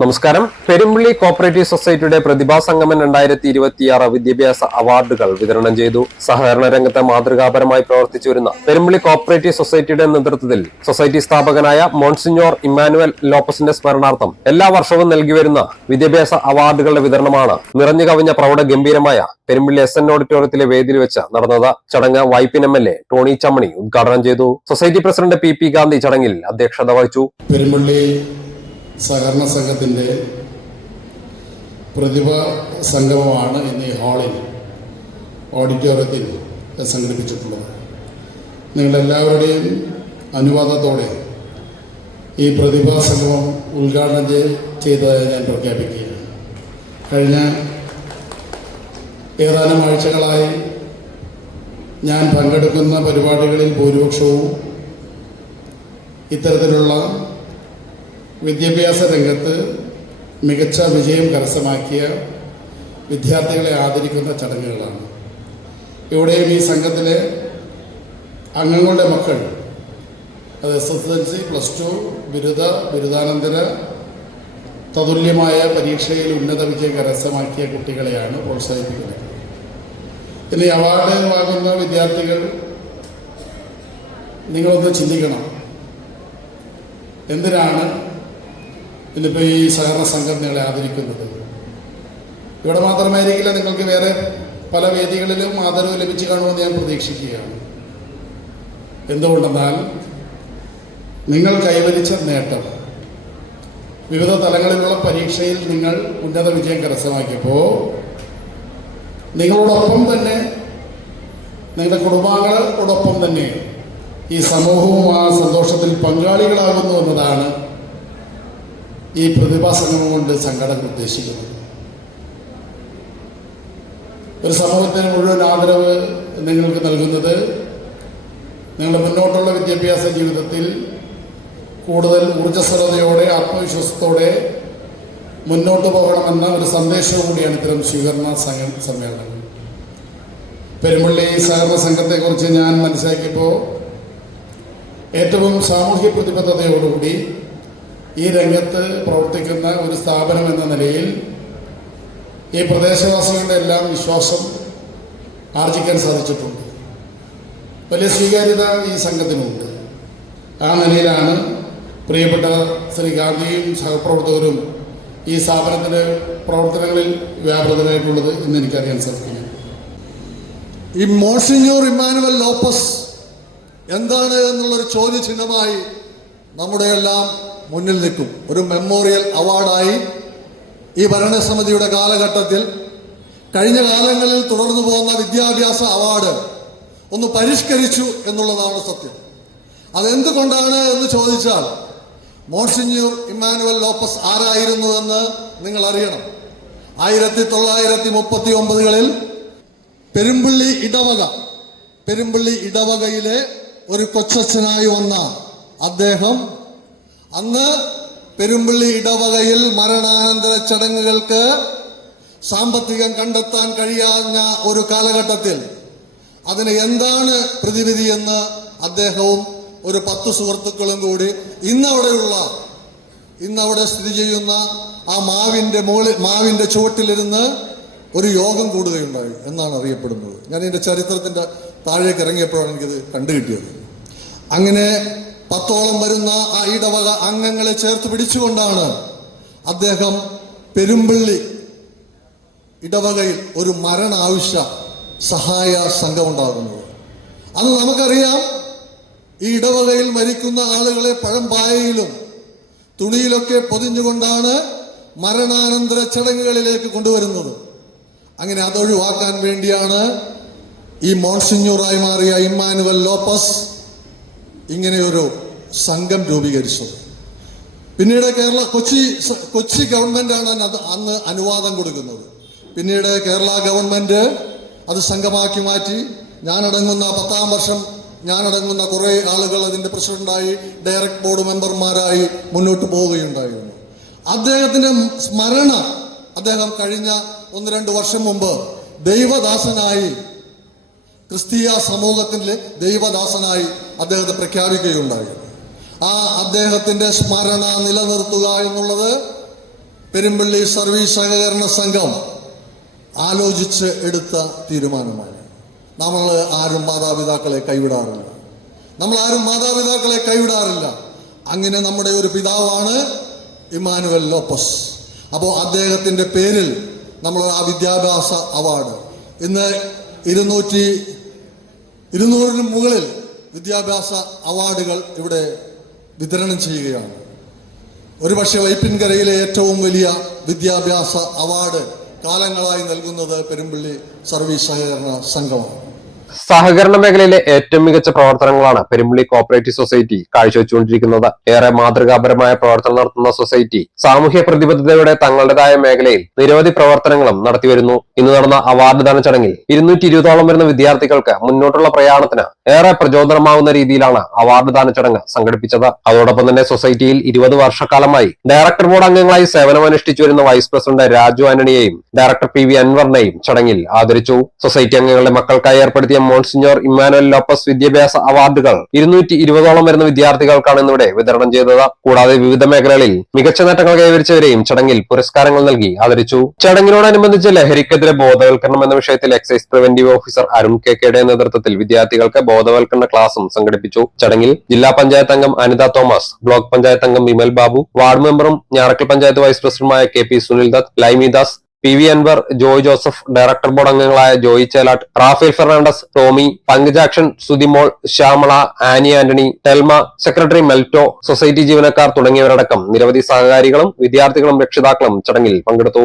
നമസ്കാരം. പെരുമ്പള്ളി കോപ്പറേറ്റീവ് സൊസൈറ്റിയുടെ പ്രതിഭാ സംഗമം 2026 വിദ്യാഭ്യാസ അവാർഡുകൾ വിതരണം ചെയ്തു. സഹകരണ രംഗത്ത് മാതൃകാപരമായി പ്രവർത്തിച്ചു വരുന്ന പെരുമ്പള്ളി കോപ്പറേറ്റീവ് സൊസൈറ്റിയുടെ നേതൃത്വത്തിൽ സൊസൈറ്റി സ്ഥാപകനായ മോൺസിഞ്ഞോർ ഇമ്മാനുവൽ ലോപ്പസിന്റെ സ്മരണാർത്ഥം എല്ലാ വർഷവും നൽകിവരുന്ന വിദ്യാഭ്യാസ അവാർഡുകളുടെ വിതരണമാണ് നിറഞ്ഞു കവിഞ്ഞ പ്രൗഢ ഗംഭീരമായ പെരുമ്പള്ളി SN ഓഡിറ്റോറിയത്തിലെ വേദിയിൽ വെച്ച് നടന്നത്. ചടങ്ങ് വൈപ്പിൻ MLA ടോണി ചമ്മണി ഉദ്ഘാടനം ചെയ്തു. സൊസൈറ്റി പ്രസിഡന്റ് PP ഗാന്ധി ചടങ്ങിൽ അധ്യക്ഷത വഹിച്ചു. പെരുമ്പള്ളി സഹകരണ സംഘത്തിൻ്റെ പ്രതിഭാ സംഗമമാണ് ഇന്ന് ഈ ഹാളിൽ ഓഡിറ്റോറിയത്തിൽ സംഘടിപ്പിച്ചിട്ടുള്ളത്. നിങ്ങളെല്ലാവരുടെയും അനുവാദത്തോടെ ഈ പ്രതിഭാ സംഗമം ഉദ്ഘാടനം ചെയ്തതായി ഞാൻ പ്രഖ്യാപിക്കുകയാണ്. കഴിഞ്ഞ ഏതാനും ആഴ്ചകളായി ഞാൻ പങ്കെടുക്കുന്ന പരിപാടികളിൽ ഭൂരിപക്ഷവും ഇത്തരത്തിലുള്ള വിദ്യാഭ്യാസ രംഗത്ത് മികച്ച വിജയം കരസ്ഥമാക്കിയ വിദ്യാർത്ഥികളെ ആദരിക്കുന്ന ചടങ്ങുകളാണ്. ഇവിടെയും ഈ സംഘത്തിലെ അംഗങ്ങളുടെ മക്കൾ അത് SSLC, +2, ബിരുദാനന്തര തതുല്യമായ പരീക്ഷയിൽ ഉന്നത വിജയം കരസ്ഥമാക്കിയ കുട്ടികളെയാണ് പ്രോത്സാഹിപ്പിക്കുന്നത്. ഇനി അവാർഡ് വാങ്ങുന്ന വിദ്യാർത്ഥികൾ നിങ്ങളൊന്ന് ചിന്തിക്കണം, എന്തിനാണ് ഇന്നിപ്പോൾ ഈ സഹകരണ സംഘം നിങ്ങളെ ആദരിക്കുന്നത്? ഇവിടെ മാത്രമായിരിക്കില്ല, നിങ്ങൾക്ക് വേറെ പല വേദികളിലും ആദരവ് ലഭിച്ചു കാണുമെന്ന് ഞാൻ പ്രതീക്ഷിക്കുകയാണ്. എന്തുകൊണ്ടെന്നാൽ നിങ്ങൾ കൈവരിച്ച നേട്ടം, വിവിധ തലങ്ങളിലുള്ള പരീക്ഷയിൽ നിങ്ങൾ ഉന്നത വിജയം കരസ്ഥമാക്കിയപ്പോൾ നിങ്ങളോടൊപ്പം തന്നെ നിങ്ങളുടെ കുടുംബാംഗങ്ങളോടൊപ്പം തന്നെ ഈ സമൂഹവും ആ സന്തോഷത്തിൽ പങ്കാളികളാകുന്നു എന്നതാണ് ഈ പ്രതിഭാ സംഗമം കൊണ്ട് സംഘടന ഉദ്ദേശിക്കുന്നത്. ഒരു സമൂഹത്തിന് മുഴുവൻ ആദരവ് നിങ്ങൾക്ക് നൽകുന്നത് നിങ്ങളുടെ മുന്നോട്ടുള്ള വിദ്യാഭ്യാസ ജീവിതത്തിൽ കൂടുതൽ ഊർജ്ജസ്വലതയോടെ ആത്മവിശ്വാസത്തോടെ മുന്നോട്ട് പോകണമെന്ന ഒരു സന്ദേശവും കൂടിയാണ് ഇത്തരം സ്വീകരണ സമ്മേളനം. പെരുമ്പള്ളി സഹകരണ സംഘത്തെക്കുറിച്ച് ഞാൻ മനസ്സിലാക്കിയപ്പോൾ ഏറ്റവും സാമൂഹ്യ പ്രതിബദ്ധതയോടുകൂടി ഈ രംഗത്ത് പ്രവർത്തിക്കുന്ന ഒരു സ്ഥാപനം എന്ന നിലയിൽ ഈ പ്രദേശവാസികളുടെ എല്ലാം വിശ്വാസം ആർജിക്കാൻ സാധിച്ചിട്ടുണ്ട്. വലിയ സ്വീകാര്യത ഈ സംഘത്തിനുണ്ട്. ആ നിലയിലാണ് പ്രിയപ്പെട്ട ശ്രീ ഗാന്ധിയും സഹപ്രവർത്തകരും ഈ സ്ഥാപനത്തിൻ്റെ പ്രവർത്തനങ്ങളിൽ വ്യാപൃതരായിട്ടുള്ളത് എന്ന് എനിക്കറിയാൻ സാധിക്കുന്നു. ഈ മോൺസിഞ്ഞോർ ഇമ്മാനുവൽ ലോപ്പസ് എന്താണ് എന്നുള്ളൊരു ചോദ്യചിഹ്നമായി നമ്മുടെ എല്ലാം മുന്നിൽ നിൽക്കും. ഒരു മെമ്മോറിയൽ അവാർഡായി ഈ ഭരണസമിതിയുടെ കാലഘട്ടത്തിൽ കഴിഞ്ഞ കാലങ്ങളിൽ തുടർന്നു പോകുന്ന വിദ്യാഭ്യാസ അവാർഡ് ഒന്ന് പരിഷ്കരിച്ചു എന്നുള്ളതാണ് സത്യം. അതെന്തുകൊണ്ടാണ് എന്ന് ചോദിച്ചാൽ മോൺസിഞ്ഞോർ ഇമ്മാനുവൽ ലോപ്പസ് ആരായിരുന്നു എന്ന് നിങ്ങൾ അറിയണം. 1939കളിൽ പെരുമ്പള്ളി ഇടവകയിലെ ഒരു കൊച്ചച്ഛനായി വന്ന അദ്ദേഹം അന്ന് പെരുമ്പള്ളി ഇടവകയിൽ മരണാനന്തര ചടങ്ങുകൾക്ക് സാമ്പത്തികം കണ്ടെത്താൻ കഴിയാഞ്ഞ ഒരു കാലഘട്ടത്തിൽ അതിന് എന്താണ് പ്രതിവിധി എന്ന് അദ്ദേഹവും ഒരു 10 സുഹൃത്തുക്കളും കൂടി ഇന്നവിടെ സ്ഥിതി ചെയ്യുന്ന ആ മാവിന്റെ ചുവട്ടിലിരുന്ന് ഒരു യോഗം കൂടുകയുണ്ടായി എന്നാണ് അറിയപ്പെടുന്നത്. ഞാൻ ഇതിൻ്റെ ചരിത്രത്തിൻ്റെ താഴേക്ക് ഇറങ്ങിയപ്പോഴാണ് എനിക്കത് കണ്ടുകിട്ടിയത്. അങ്ങനെ 10ഓളം വരുന്ന ആ ഇടവക അംഗങ്ങളെ ചേർത്ത് പിടിച്ചുകൊണ്ടാണ് അദ്ദേഹം പെരുമ്പള്ളി ഇടവകയിൽ ഒരു മരണാവശ്യ സഹായ സംഘം ഉണ്ടാകുന്നത്. അന്ന് നമുക്കറിയാം, ഈ ഇടവകയിൽ മരിക്കുന്ന ആളുകളെ പഴംപായയിലും തുണിയിലൊക്കെ പൊതിഞ്ഞുകൊണ്ടാണ് മരണാനന്തര ചടങ്ങുകളിലേക്ക് കൊണ്ടുവരുന്നത്. അങ്ങനെ അതൊഴിവാക്കാൻ വേണ്ടിയാണ് ഈ മോൺസിഞ്ഞൂറായി മാറിയ ഇമ്മാനുവൽ ലോപ്പസ് ഇങ്ങനെയൊരു സംഘം രൂപീകരിച്ചത്. പിന്നീട് കൊച്ചി ഗവൺമെന്റാണ് അന്ന് അനുവാദം കൊടുക്കുന്നത്. പിന്നീട് കേരള ഗവൺമെന്റ് അത് സംഘമാക്കി മാറ്റി. ഞാനടങ്ങുന്ന 10ാം വർഷം ഞാനടങ്ങുന്ന കുറേ ആളുകൾ അതിൻ്റെ പ്രസിഡന്റായി, ഡയറക്ട് ബോർഡ് മെമ്പർമാരായി മുന്നോട്ട് പോവുകയുണ്ടായിരുന്നു. അദ്ദേഹത്തിൻ്റെ സ്മരണ അദ്ദേഹം കഴിഞ്ഞ 1-2 വർഷം മുമ്പ് ദൈവദാസനായി, ക്രിസ്തീയ സമൂഹത്തിൻ്റെ ദൈവദാസനായി അദ്ദേഹത്തെ പ്രഖ്യാപിക്കുകയുണ്ടായി. ആ അദ്ദേഹത്തിൻ്റെ സ്മരണ നിലനിർത്തുക എന്നുള്ളത് പെരുമ്പള്ളി സർവീസ് സഹകരണ സംഘം ആലോചിച്ച് എടുത്ത തീരുമാനമാണ്. നമ്മൾ ആരും മാതാപിതാക്കളെ കൈവിടാറില്ല. അങ്ങനെ നമ്മുടെ ഒരു പിതാവാണ് ഇമ്മാനുവൽ ലോപ്പസ്. അപ്പോൾ അദ്ദേഹത്തിൻ്റെ പേരിൽ നമ്മൾ ആ വിദ്യാഭ്യാസ അവാർഡ് ഇന്ന് 200-ന് മുകളിൽ വിദ്യാഭ്യാസ അവാർഡുകൾ ഇവിടെ വിതരണം ചെയ്യുകയാണ്. ഒരുപക്ഷെ വൈപ്പിൻകരയിലെ ഏറ്റവും വലിയ വിദ്യാഭ്യാസ അവാർഡ് കാലങ്ങളായി നൽകുന്നത് പെരുമ്പള്ളി സർവീസ് സഹകരണ സംഘമാണ്. സഹകരണ മേഖലയിലെ ഏറ്റവും മികച്ച പ്രവർത്തനങ്ങളാണ് പെരുമ്പള്ളി കോഓപ്പറേറ്റീവ് സൊസൈറ്റി കാഴ്ചവെച്ചുകൊണ്ടിരിക്കുന്നത്. ഏറെ മാതൃകാപരമായ പ്രവർത്തനം നടത്തുന്ന സൊസൈറ്റി സാമൂഹ്യ പ്രതിബദ്ധതയുടെ തങ്ങളുടേതായ മേഖലയിൽ നിരവധി പ്രവർത്തനങ്ങളും നടത്തിവരുന്നു. ഇന്ന് നടന്ന അവാർഡ് ദാന ചടങ്ങിൽ 220ഓളം വരുന്ന വിദ്യാർത്ഥികൾക്ക് മുന്നോട്ടുള്ള പ്രയാണത്തിന് ഏറെ പ്രചോദനമാവുന്ന രീതിയിലാണ് അവാർഡ് ദാന ചടങ്ങ് സംഘടിപ്പിച്ചത്. അതോടൊപ്പം തന്നെ സൊസൈറ്റിയിൽ 20 വർഷക്കാലമായി ഡയറക്ടർ ബോർഡ് അംഗങ്ങളായി സേവനമനുഷ്ഠിച്ചു വരുന്ന വൈസ് പ്രസിഡന്റ് രാജു ആന്റണിയെയും ഡയറക്ടർ PV അൻവറിനെയും ചടങ്ങിൽ ആദരിച്ചു. സൊസൈറ്റി അംഗങ്ങളുടെ മക്കൾക്കായി ഏർപ്പെടുത്തിയ മോൺസിഞ്ഞോർ ഇമ്മാനുവൽ ലോപ്പസ് വിദ്യാഭ്യാസ അവാർഡുകൾ 220ഓളം വരുന്ന വിദ്യാർത്ഥികൾക്കാണ് ഇന്നിവിടെ വിതരണം ചെയ്തത്. കൂടാതെ വിവിധ മേഖലകളിൽ മികച്ച നേട്ടങ്ങൾ കൈവരിച്ചവരെയും ചടങ്ങിൽ പുരസ്കാരങ്ങൾ നൽകി ആദരിച്ചു. ചടങ്ങിനോടനുബന്ധിച്ച് ലഹരിക്കെതിരെ ബോധവൽക്കരണം എന്ന വിഷയത്തിൽ എക്സൈസ് പ്രിവന്റീവ് ഓഫീസർ അരുൺ കെയുടെ നേതൃത്വത്തിൽ വിദ്യാർത്ഥികൾക്ക് ബോധവൽക്കരണ ക്ലാസും സംഘടിപ്പിച്ചു. ചടങ്ങിൽ ജില്ലാ പഞ്ചായത്ത് അംഗം അനിത തോമസ്, ബ്ലോക്ക് പഞ്ചായത്ത് അംഗം വിമൽ ബാബു, വാർഡ് മെമ്പറും ഞാറക്കൽ പഞ്ചായത്ത് വൈസ് പ്രസിഡന്റുമായ KP Sunil Dutt, Laimi Das, PV Anwar, Joy Joseph, director board അംഗങ്ങളായ ജോയി ചേലാട്ട്, റാഫേൽ ഫെർണാണ്ടസ്, ടോമി, പങ്കജാക്ഷൻ, സുതിമോൾ, ശ്യാമള, ആനി ആന്റണി, ടെൽമ, സെക്രട്ടറി മെൽറ്റോ, സൊസൈറ്റി ജീവനക്കാർ തുടങ്ങിയവരടക്കം നിരവധി സഹകാരികളും വിദ്യാർത്ഥികളും രക്ഷിതാക്കളും ചടങ്ങിൽ പങ്കെടുത്തു.